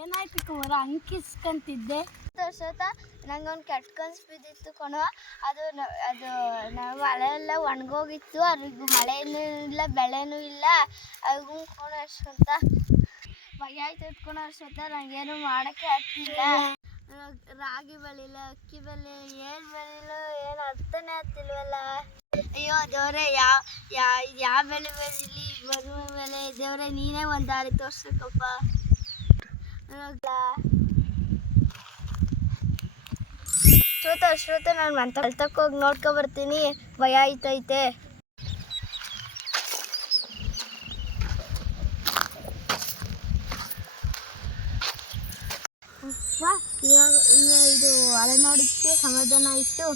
ಏನಾಯ್ತು ಕುಮಾರ ಅಂಕಿಸ್ಕಂತಿದ್ದೆ ವರ್ಷದ ನಂಗೊಂದು ಕೆಟ್ಟ ಕನ್ಸು ಬಿದ್ದಿತ್ತು ಕಣೋ. ಅದು ಮಳೆ ಎಲ್ಲ ಒಣಗೋಗಿತ್ತು, ಅವ್ರಿಗೂ ಮಳೆನೂ ಇಲ್ಲ ಬೆಳೆನೂ ಇಲ್ಲ. ಅದಕ್ಕೂ ಕೋಣ ಅಷ್ಟಂತ ಭಯ ಆಯ್ತು ಎತ್ಕೊಳೋ ಅಷ್ಟೊತ್ತ ನಂಗೇನು ಮಾಡೋಕ್ಕೆ ಆಗ್ತಿಲ್ಲ. ರಾಗಿ ಬೆಳಿಲ್ಲ, ಅಕ್ಕಿ ಬೆಳೆ, ಏನು ಬೆಳಿಲ್ಲ, ಏನು ಅರ್ಥನೇ ಆಗ್ತಿಲ್ವಲ್ಲ. ಅಯ್ಯೋ ದೇವ್ರೆ, ಯಾವ ಬೆಳೆ ಬೆಳೀಲಿ, ಬರುವ ಬೆಳೆ ದೇವ್ರೆ ನೀನೇ ಒಂದು ದಾರಿ ತೋರ್ಸಕ್ಕಪ್ಪ. ಶ್ರೋತ ನಾನು ಹೊಲ್ತಕ್ಕೆ ಹೋಗಿ ನೋಡ್ಕೊ ಬರ್ತೀನಿ, ಭಯ ಆಯ್ತೈತೆ. ಇವಾಗ ಇದು ಹಳೆ ನೋಡಿಕ್ಕೆ ಸಮಾಧಾನ ಆಯಿತು.